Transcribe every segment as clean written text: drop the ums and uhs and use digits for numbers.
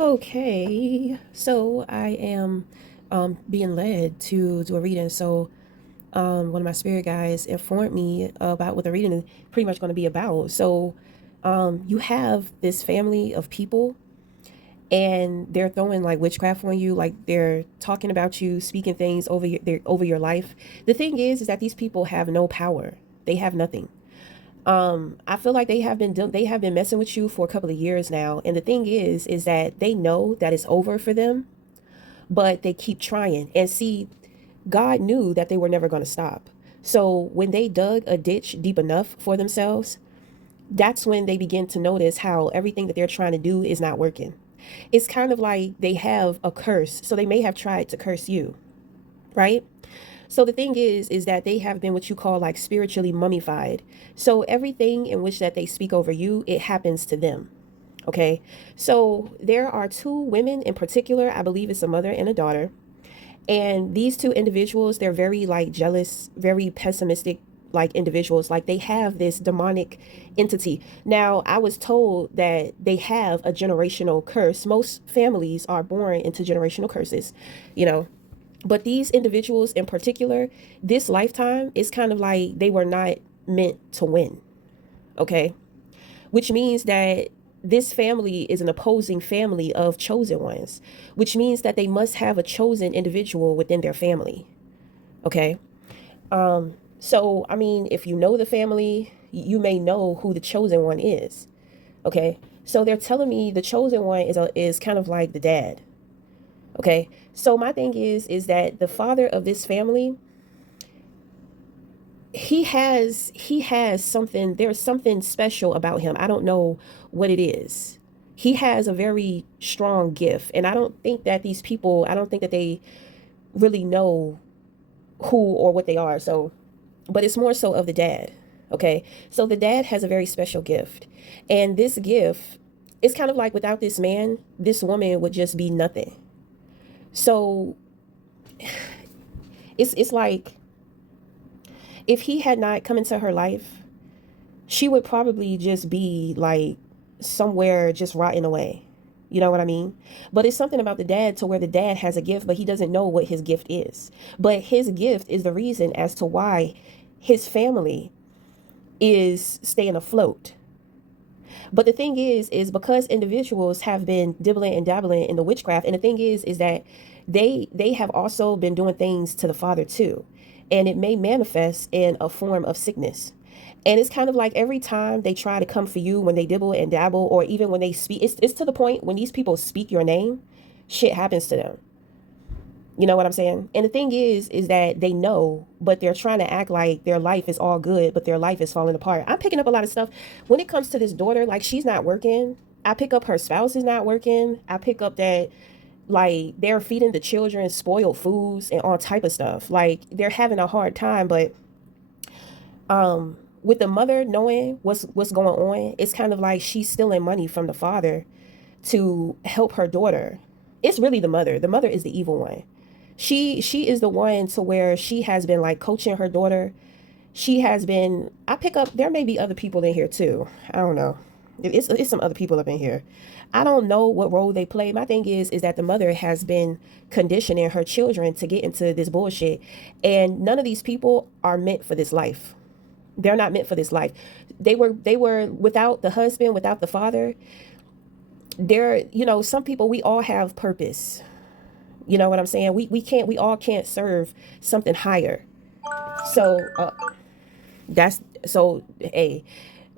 Okay, so I am being led to do a reading. So one of my spirit guides informed me about what the reading is pretty much going to be about. So you have this family of people, and they're throwing like witchcraft on you, like they're talking about you, speaking things over your life. The thing is that these people have no power. They have nothing. I feel like they have been messing with you for a couple of years now, and the thing is that they know that it's over for them, but they keep trying. And see, God knew that they were never going to stop. So when they dug a ditch deep enough for themselves, that's when they begin to notice how everything that they're trying to do is not working. It's kind of like they have a curse, so they may have tried to curse you, right? So the thing is that they have been what you call like spiritually mummified. So everything in which that they speak over you, it happens to them. Okay. So there are two women in particular. I believe it's a mother and a daughter. And these two individuals, they're very like jealous, very pessimistic like individuals. Like they have this demonic entity. Now, I was told that they have a generational curse. Most families are born into generational curses, you know, but these individuals in particular, this lifetime is kind of like they were not meant to win. Okay. Which means that this family is an opposing family of chosen ones, which means that they must have a chosen individual within their family. Okay. So, I mean, if you know the family, you may know who the chosen one is. Okay. So they're telling me the chosen one is kind of like the dad. Okay. So my thing is that the father of this family, he has something. There's something special about him. I don't know what it is. He has a very strong gift, and I don't think that they really know who or what they are. So, but it's more so of the dad. Okay. So the dad has a very special gift, and this gift, it's kind of like without this man, this woman would just be nothing. So it's like if he had not come into her life, she would probably just be like somewhere just rotting away. You know what I mean? But it's something about the dad to where the dad has a gift, but he doesn't know what his gift is. But his gift is the reason as to why his family is staying afloat. But the thing is because individuals have been dibbling and dabbling in the witchcraft, and the thing is that they have also been doing things to the father too, and it may manifest in a form of sickness. And it's kind of like every time they try to come for you when they dibble and dabble, or even when they speak, it's to the point when these people speak your name, shit happens to them. You know what I'm saying? And the thing is that they know, but they're trying to act like their life is all good, but their life is falling apart. I'm picking up a lot of stuff when it comes to this daughter. Like she's not working. I pick up her spouse is not working. I pick up that like they're feeding the children spoiled foods and all type of stuff. Like they're having a hard time, but with the mother knowing what's going on, it's kind of like she's stealing money from the father to help her daughter. It's really the mother. The mother is the evil one. She is the one to where she has been like coaching her daughter. She has been. I pick up. There may be other people in here too. I don't know. It's some other people up in here. I don't know what role they play. My thing is that the mother has been conditioning her children to get into this bullshit, and none of these people are meant for this life. They're not meant for this life. They were without the husband, without the father. Some people, we all have purpose. You know what I'm saying? We all can't serve something higher. So that's so hey,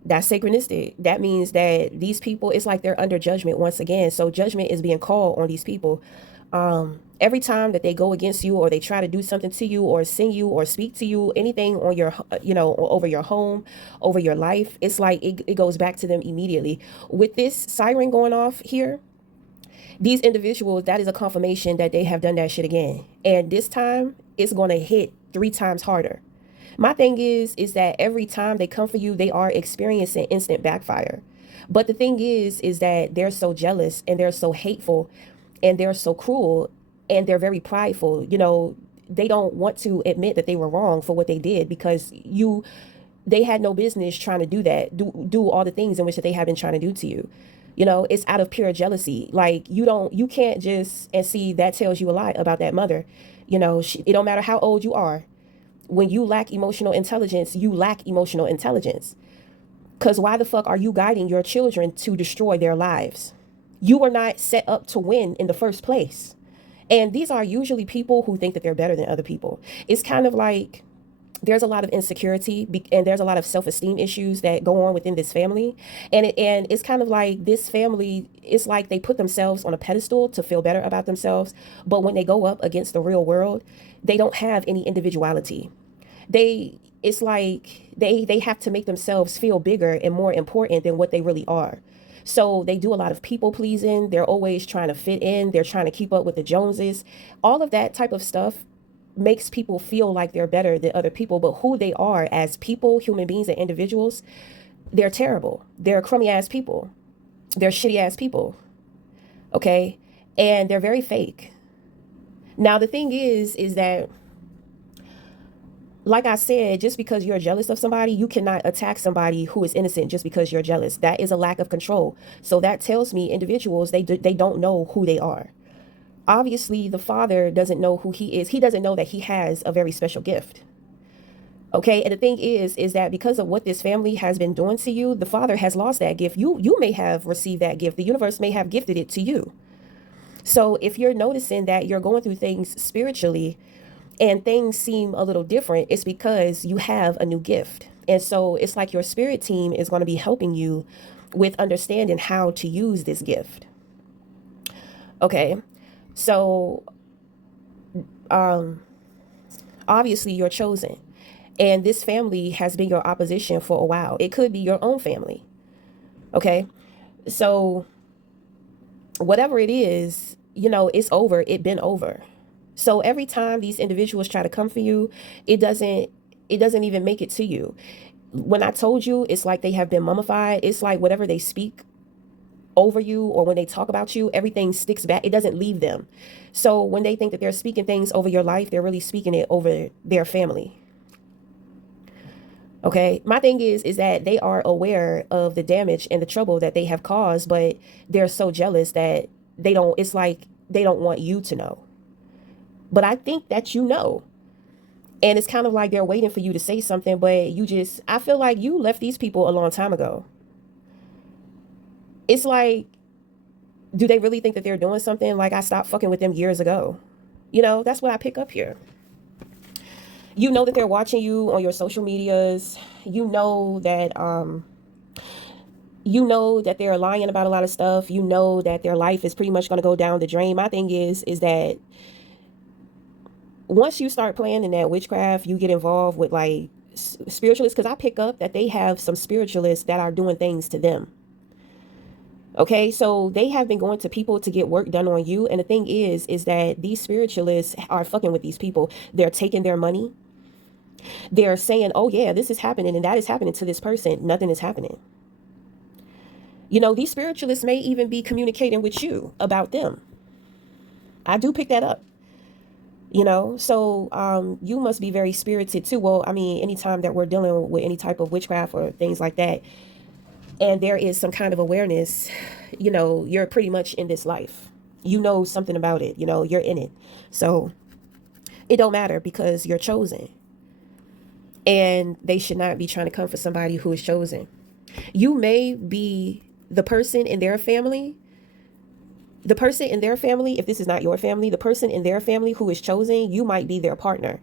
that's synchronistic. That means that these people, it's like they're under judgment once again. So judgment is being called on these people. Every time that they go against you, or they try to do something to you, or sing you, or speak to you, anything on your, over your home, over your life, it's like it goes back to them immediately. With this siren going off here, these individuals, that is a confirmation that they have done that shit again. And this time it's going to hit 3 times harder. My thing is that every time they come for you, they are experiencing instant backfire. But the thing is that they're so jealous, and they're so hateful, and they're so cruel, and they're very prideful. They don't want to admit that they were wrong for what they did, because they had no business trying to do that, do all the things in which that they have been trying to do to you. It's out of pure jealousy. Like, you can't just, and see, that tells you a lot about that mother. It don't matter how old you are. When you lack emotional intelligence, you lack emotional intelligence. Because why the fuck are you guiding your children to destroy their lives? You were not set up to win in the first place. And these are usually people who think that they're better than other people. It's kind of like there's a lot of insecurity and there's a lot of self-esteem issues that go on within this family. And it's kind of like this family, it's like they put themselves on a pedestal to feel better about themselves. But when they go up against the real world, they don't have any individuality. It's like they have to make themselves feel bigger and more important than what they really are. So they do a lot of people pleasing. They're always trying to fit in. They're trying to keep up with the Joneses. All of that type of stuff makes people feel like they're better than other people. But who they are as people, human beings and individuals, they're terrible. They're crummy ass people. They're shitty ass people. Okay? And they're very fake. Now, the thing is that, like I said, just because you're jealous of somebody, you cannot attack somebody who is innocent just because you're jealous. That is a lack of control. So that tells me individuals, they don't know who they are. Obviously, the father doesn't know who he is. He doesn't know that he has a very special gift. Okay, and the thing is that because of what this family has been doing to you, the father has lost that gift. You may have received that gift. The universe may have gifted it to you. So if you're noticing that you're going through things spiritually and things seem a little different, it's because you have a new gift. And so it's like your spirit team is going to be helping you with understanding how to use this gift. Okay, so obviously you're chosen. And this family has been your opposition for a while. It could be your own family. Okay, so whatever it is, it's over. It's been over. So every time these individuals try to come for you, it doesn't even make it to you. When I told you, it's like they have been mummified. It's like whatever they speak over you or when they talk about you, everything sticks back. It doesn't leave them. So when they think that they're speaking things over your life, they're really speaking it over their family. Okay, my thing is that they are aware of the damage and the trouble that they have caused, but they're so jealous that it's like they don't want you to know. But I think that you know. And it's kind of like they're waiting for you to say something, but I feel like you left these people a long time ago. It's like, do they really think that they're doing something? Like, I stopped fucking with them years ago. That's what I pick up here. You know that they're watching you on your social medias. You know that they're lying about a lot of stuff. You know that their life is pretty much going to go down the drain. My thing is that once you start playing in that witchcraft, you get involved with like spiritualists, because I pick up that they have some spiritualists that are doing things to them. Okay, so they have been going to people to get work done on you. And the thing is that these spiritualists are fucking with these people. They're taking their money. They're saying, oh yeah, this is happening and that is happening to this person. Nothing is happening. These spiritualists may even be communicating with you about them. I do pick that up. So you must be very spirited too. Well, I mean, anytime that we're dealing with any type of witchcraft or things like that, and there is some kind of awareness, you're pretty much in this life. You know something about it. You're in it. So it don't matter because you're chosen. And they should not be trying to come for somebody who is chosen. You may be the person in their family. The person in their family, if this is not your family, the person in their family who is chosen, you might be their partner.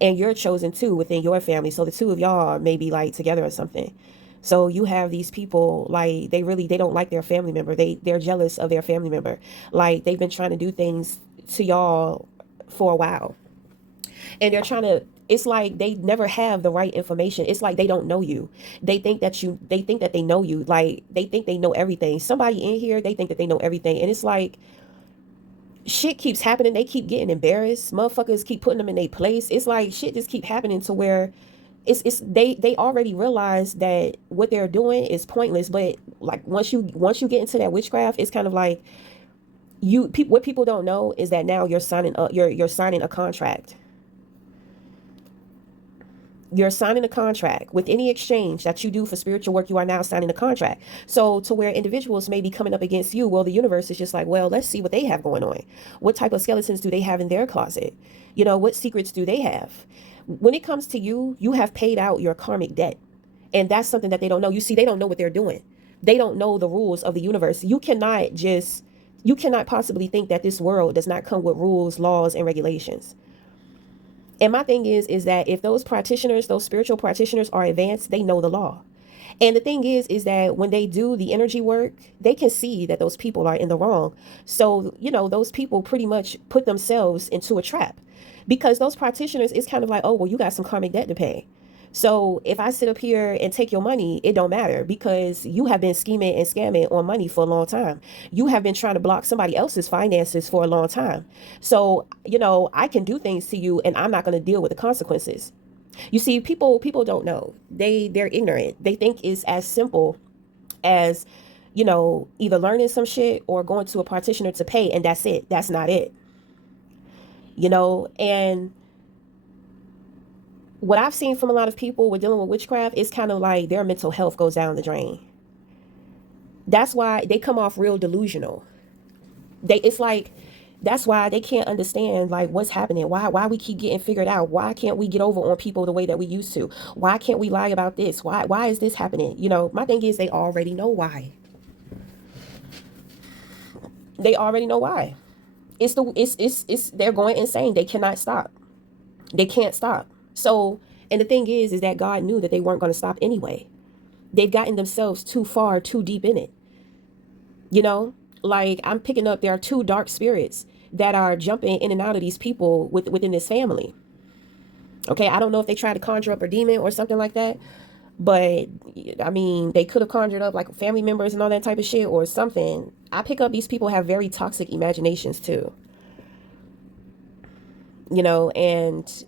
And you're chosen too within your family. So the two of y'all may be like together or something. So you have these people, like, they don't like their family member. They're jealous of their family member. Like, they've been trying to do things to y'all for a while. And they're trying to, it's like they never have the right information. It's like they don't know you. They think that they know you. Like, they think they know everything. Somebody in here, they think that they know everything. And it's like, shit keeps happening. They keep getting embarrassed. Motherfuckers keep putting them in their place. It's like shit just keep happening to where they already realize that what they're doing is pointless. But like once you get into that witchcraft, it's kind of like what people don't know is that now you're signing a contract. You're signing a contract. With any exchange that you do for spiritual work, you are now signing a contract. So to where individuals may be coming up against you, well, the universe is just like, well, let's see what they have going on. What type of skeletons do they have in their closet? What secrets do they have? When it comes to you, you have paid out your karmic debt. And that's something that they don't know. You see, they don't know what they're doing. They don't know the rules of the universe. You cannot possibly think that this world does not come with rules, laws, and regulations. And my thing is that if those practitioners, those spiritual practitioners are advanced, they know the law. And the thing is that when they do the energy work, they can see that those people are in the wrong. So, those people pretty much put themselves into a trap, because those practitioners, it's kind of like, oh, well, you got some karmic debt to pay. So if I sit up here and take your money, it don't matter, because you have been scheming and scamming on money for a long time. You have been trying to block somebody else's finances for a long time. So, I can do things to you and I'm not going to deal with the consequences. You see, people don't know. They're ignorant. They think it's as simple as, either learning some shit or going to a practitioner to pay, and that's it. That's not it. And what I've seen from a lot of people with dealing with witchcraft is kind of like their mental health goes down the drain. That's why they come off real delusional. That's why they can't understand like what's happening. Why we keep getting figured out? Why can't we get over on people the way that we used to? Why can't we lie about this? Why is this happening? My thing is they already know why. They already know why. It's they're going insane. They cannot stop. They can't stop. So, and the thing is that God knew that they weren't going to stop anyway. They've gotten themselves too far, too deep in it. Like I'm picking up, there are two dark spirits that are jumping in and out of these people within this family. Okay, I don't know if they tried to conjure up a demon or something like that, but I mean, they could have conjured up like family members and all that type of shit or something. I pick up these people have very toxic imaginations too. And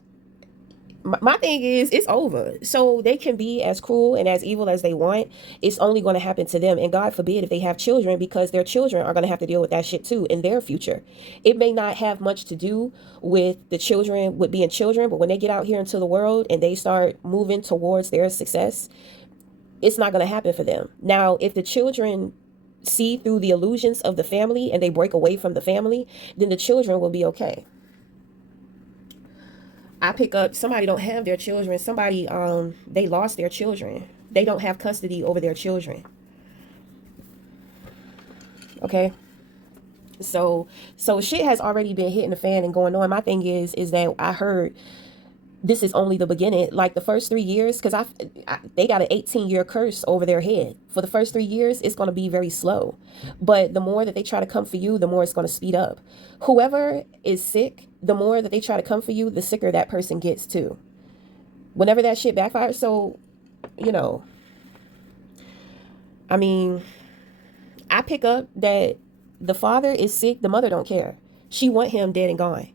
my thing is it's over. So they can be as cruel and as evil as they want. It's only going to happen to them. And God forbid if they have children, because their children are going to have to deal with that shit too in their future. It may not have much to do with the children, with being children, but when they get out here into the world and they start moving towards their success, it's not going to happen for them. Now, if the children see through the illusions of the family and they break away from the family, then the children will be okay. I pick up somebody don't have their children. Somebody they lost their children. They don't have custody over their children. Okay. So shit has already been hitting the fan and going on. My thing is that I heard this is only the beginning. Like the first 3 years, because they got an 18-year curse over their head. For the first 3 years, it's going to be very slow. But the more that they try to come for you, the more it's going to speed up. Whoever is sick, the more that they try to come for you, the sicker that person gets too. Whenever that shit backfires. So, I mean, I pick up that the father is sick, the mother don't care. She want him dead and gone.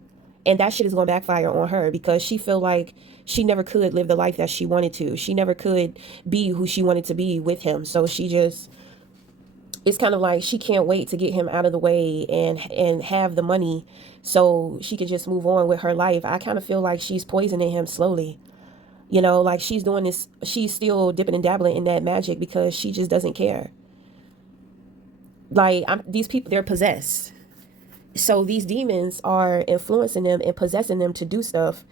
And that shit is going to backfire on her because she feel like she never could live the life that she wanted to. She never could be who she wanted to be with him. So it's kind of like she can't wait to get him out of the way and have the money so she can just move on with her life. I kind of feel like she's poisoning him slowly. Like she's doing this, she's still dipping and dabbling in that magic because she just doesn't care. Like these people, they're possessed. So these demons are influencing them and possessing them to do stuff.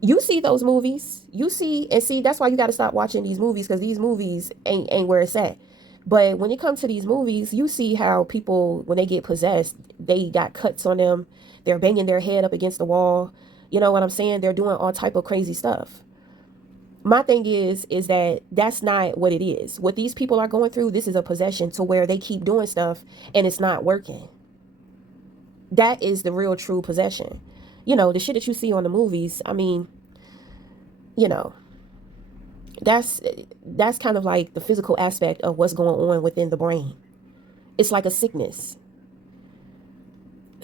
You see those movies. That's why you got to stop watching these movies, because these movies ain't where it's at. But when it comes to these movies, you see how people, when they get possessed, they got cuts on them. They're banging their head up against the wall. You know what I'm saying? They're doing all type of crazy stuff. My thing is that that's not what it is. What these people are going through, this is a possession to where they keep doing stuff and it's not working. That is the real true possession. The shit that you see on the movies, I mean, that's kind of like the physical aspect of what's going on within the brain. It's like a sickness.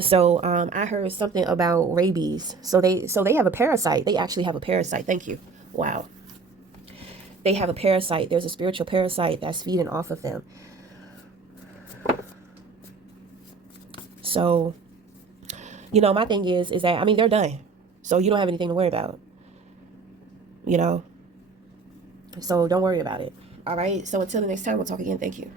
So I heard something about rabies. So they have a parasite. They actually have a parasite. Thank you. Wow. They have a parasite. There's a spiritual parasite that's feeding off of them. So my thing is that, I mean, they're done. So you don't have anything to worry about. you know. So don't worry about it. All right. So until the next time, we'll talk again. Thank you.